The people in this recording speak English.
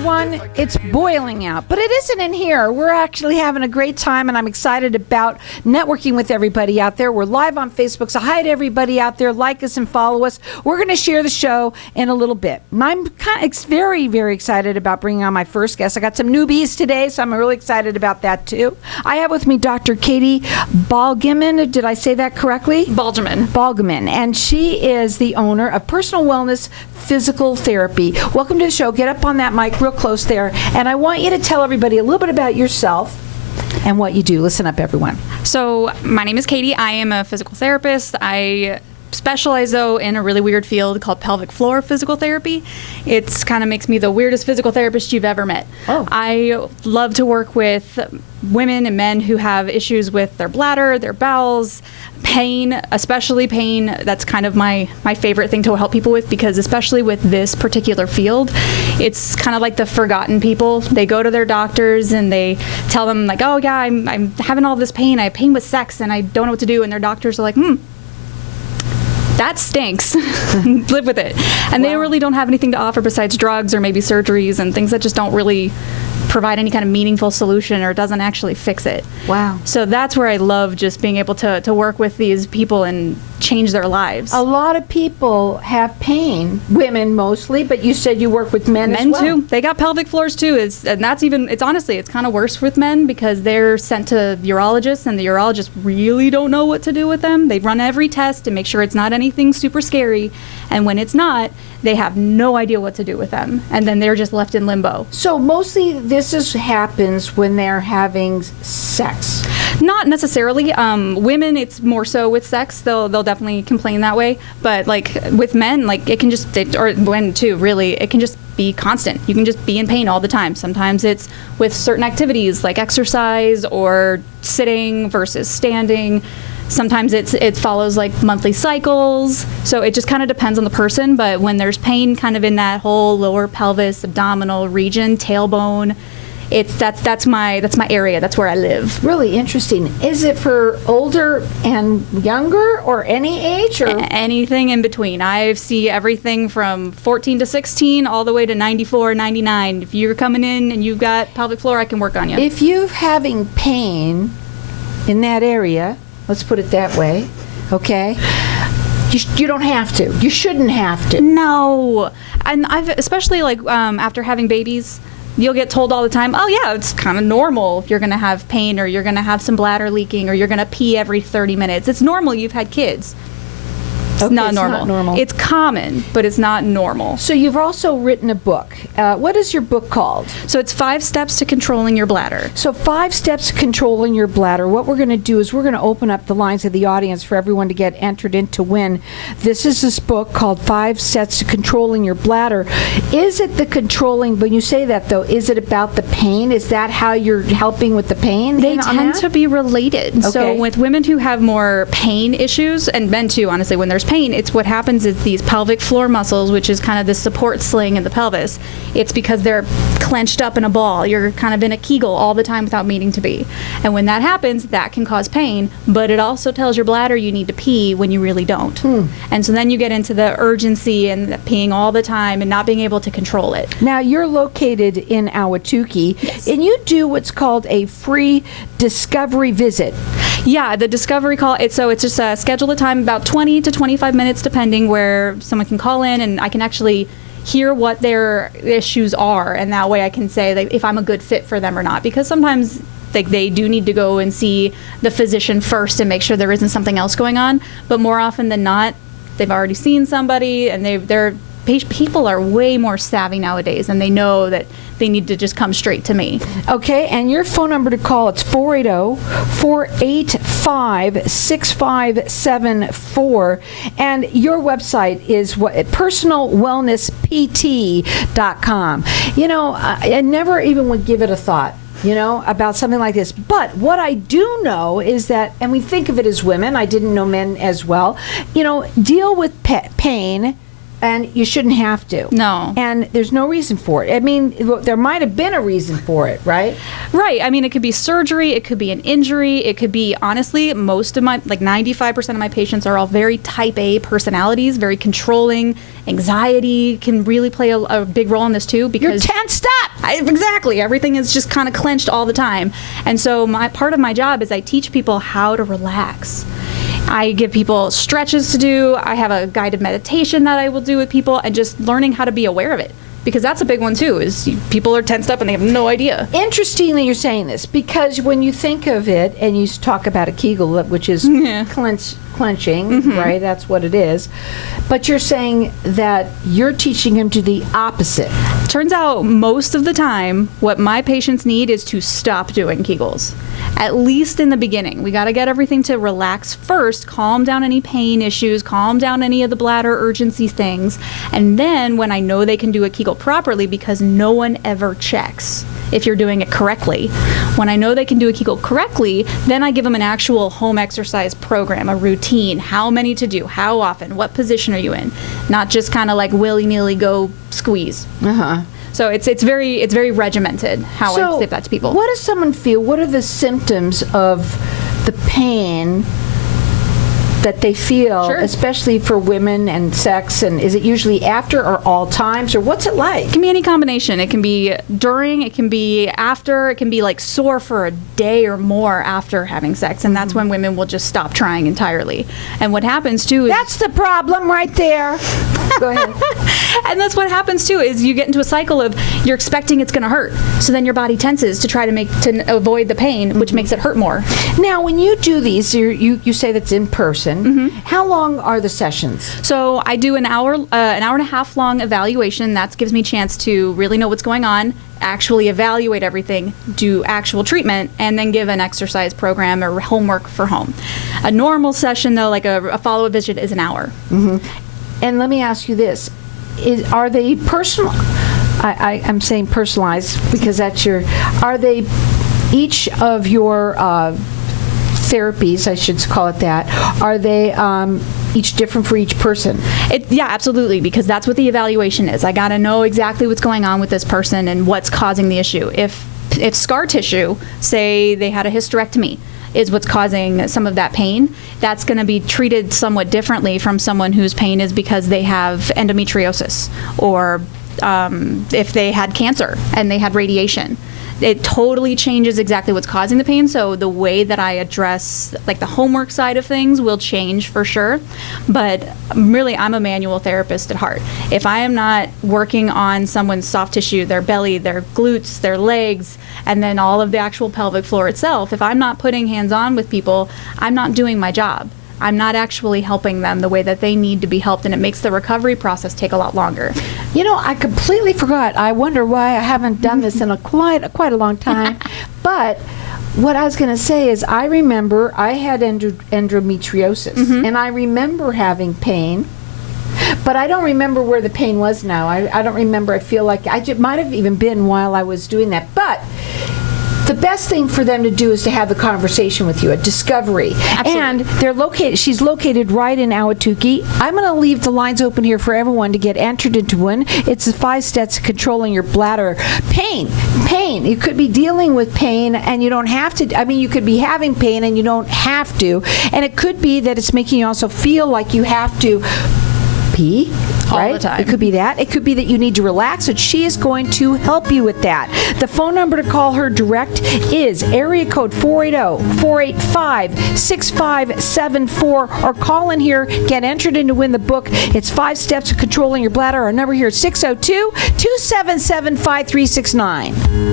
everyone. It's boiling out, but it isn't in here. We're actually having a great time, and I'm excited about networking with everybody out there. We're live on Facebook, so hi to everybody out there. Like us and follow us. We're going to share the show in a little bit. I'm very, very excited about bringing on my first guest. I got some newbies today, so I'm really excited about that, too. I have with me Dr. Katie Balgaman. Did I say that correctly? Balgaman. And she is the owner of Personal Wellness Physical Therapy. Welcome to the show. Get up on that mic real close there. And I want you to tell everybody a little bit about yourself and what you do. Listen up, everyone. So my name is Katie. I am a physical therapist. I specialize, though, in a really weird field called pelvic floor physical therapy. It's kind of makes me the weirdest physical therapist you've ever met. Oh. I love to work with women and men who have issues with their bladder, their bowels, pain, especially pain. That's kind of my favorite thing to help people with, because especially with this particular field, it's kind of like the forgotten people. They go to their doctors and they tell them like, oh yeah, I'm having all this pain. I have pain with sex and I don't know what to do. And their doctors are like, that stinks. Live with it. And they really don't have anything to offer besides drugs or maybe surgeries and things that just don't really provide any kind of meaningful solution or doesn't actually fix it. Wow. So that's where I love just being able to work with these people and change their lives. A lot of people have pain, women mostly, but you said you work with men as well. Men too. They got pelvic floors too. And that's even, it's honestly, it's kind of worse with men because they're sent to urologists and the urologists really don't know what to do with them. They run every test to make sure it's not anything super scary. And when it's not, they have no idea what to do with them. And then they're just left in limbo. So mostly this happens when they're having sex. Not necessarily. Women, it's more so with sex. They'll definitely complain that way. But like with men, like it can just, or women too, really, it can just be constant. You can just be in pain all the time. Sometimes it's with certain activities like exercise or sitting versus standing. Sometimes it follows like monthly cycles. So it just kind of depends on the person. But when there's pain kind of in that whole lower pelvis, abdominal region, tailbone, that's my area. That's where I live. Really interesting. Is it for older and younger or any age? Or anything in between. I see everything from 14 to 16 all the way to 94, 99. If you're coming in and you've got pelvic floor, I can work on you. If you're having pain in that area, let's put it that way, okay? You don't have to. You shouldn't have to. No. And I've, especially like after having babies, you'll get told all the time, oh yeah, it's kind of normal if you're going to have pain or you're going to have some bladder leaking or you're going to pee every 30 minutes. It's normal. You've had kids. It's not normal. It's common, but it's not normal. So you've also written a book. What is your book called? So it's 5 Steps to Controlling Your Bladder. So 5 Steps to Controlling Your Bladder. What we're going to do is we're going to open up the lines of the audience for everyone to get entered in to win. This is this book called 5 Steps to Controlling Your Bladder. Is it the controlling, when you say that though, is it about the pain? Is that how you're helping with the pain? They tend to be related. Okay. So with women who have more pain issues, and men too, honestly, when there's pain, it's what happens is these pelvic floor muscles, which is kind of the support sling in the pelvis, it's because they're clenched up in a ball. You're kind of in a Kegel all the time without meaning to be. And when that happens, that can cause pain, but it also tells your bladder you need to pee when you really don't. And so then you get into the urgency and the peeing all the time and not being able to control it. Now, you're located in Ahwatukee, yes, and you do what's called a free discovery visit. Yeah, the discovery call, it's just schedule a time about 20 to 25 minutes depending, where someone can call in and I can actually hear what their issues are, and that way I can say like, if I'm a good fit for them or not, because sometimes they do need to go and see the physician first and make sure there isn't something else going on, but more often than not they've already seen somebody and people are way more savvy nowadays, and they know that they need to just come straight to me. Okay, and your phone number to call, it's 480-485-6574. And your website is what? personalwellnesspt.com. You know, I never even would give it a thought, you know, about something like this. But what I do know is that, and we think of it as women, I didn't know men as well, you know, deal with pain And you shouldn't have to. No. And there's no reason for it. I mean, there might have been a reason for it, right? Right. I mean, it could be surgery. It could be an injury. It could be, honestly, most of my, like 95% of my patients are all very type A personalities, very controlling. Anxiety can really play a big role in this too, because You're tensed up. Exactly. Everything is just kind of clenched all the time. And so part of my job is I teach people how to relax. I give people stretches to do. I have a guided meditation that I will do with people, and just learning how to be aware of it. Because that's a big one too, is people are tensed up and they have no idea. Interesting that you're saying this, because when you think of it and you talk about a Kegel, which is clenching, right? That's what it is. But you're saying that you're teaching him to the opposite. Turns out most of the time, what my patients need is to stop doing Kegels. At least in the beginning. We got to get everything to relax first, calm down any pain issues, calm down any of the bladder urgency things. And then when I know they can do a Kegel properly, because no one ever checks if you're doing it correctly. When I know they can do a Kegel correctly, then I give them an actual home exercise program, a routine, how many to do, how often, what position are you in, not just kind of like willy-nilly go squeeze. So it's very regimented how I say that to people. What does someone feel? What are the symptoms of the pain that they feel, Sure. especially for women and sex? And is it usually after or all times, or what's it like? It can be any combination. It can be during, it can be after, it can be like sore for a day or more after having sex, and that's when women will just stop trying entirely. And what happens too is That's the problem right there. Go ahead. and that's what happens too is you get into a cycle of you're expecting it's going to hurt, so then your body tenses to try to avoid the pain, which makes it hurt more. Now, when you do these, you say that's in person. How long are the sessions? So I do an hour and a half long evaluation. That gives me a chance to really know what's going on, actually evaluate everything, do actual treatment, and then give an exercise program or homework for home. A normal session, though, like a follow-up visit, is an hour. And let me ask you this. Are they personal? I'm saying personalized because that's are they each of your therapies, I should call it that, are they each different for each person? Yeah, absolutely, because that's what the evaluation is. I got to know exactly what's going on with this person and what's causing the issue. If scar tissue, say they had a hysterectomy, is what's causing some of that pain, that's going to be treated somewhat differently from someone whose pain is because they have endometriosis, or if they had cancer and they had radiation. It totally changes exactly what's causing the pain. So the way that I address like the homework side of things will change for sure. But really, I'm a manual therapist at heart. If I am not working on someone's soft tissue, their belly, their glutes, their legs, and then all of the actual pelvic floor itself, if I'm not putting hands on with people, I'm not doing my job. I'm not actually helping them the way that they need to be helped, and it makes the recovery process take a lot longer. You know, I completely forgot. I wonder why I haven't done this in quite a long time. But what I was going to say is I remember I had endometriosis, and I remember having pain. But I don't remember where the pain was now. I don't remember. I feel like it might have even been while I was doing that. But the best thing for them to do is to have the conversation with you, a discovery. Absolutely. And she's located right in Ahwatukee. I'm going to leave the lines open here for everyone to get entered into one. It's the 5 steps of controlling your bladder. Pain. You could be dealing with pain and you don't have to. I mean, you could be having pain and you don't have to. And it could be that it's making you also feel like you have to pee. Right? All the time. It could be that. It could be that you need to relax, and she is going to help you with that. The phone number to call her direct is area code 480-485-6574, or call in here, get entered in to win the book. It's 5 Steps of Controlling Your Bladder. Our number here is 602-277-5369.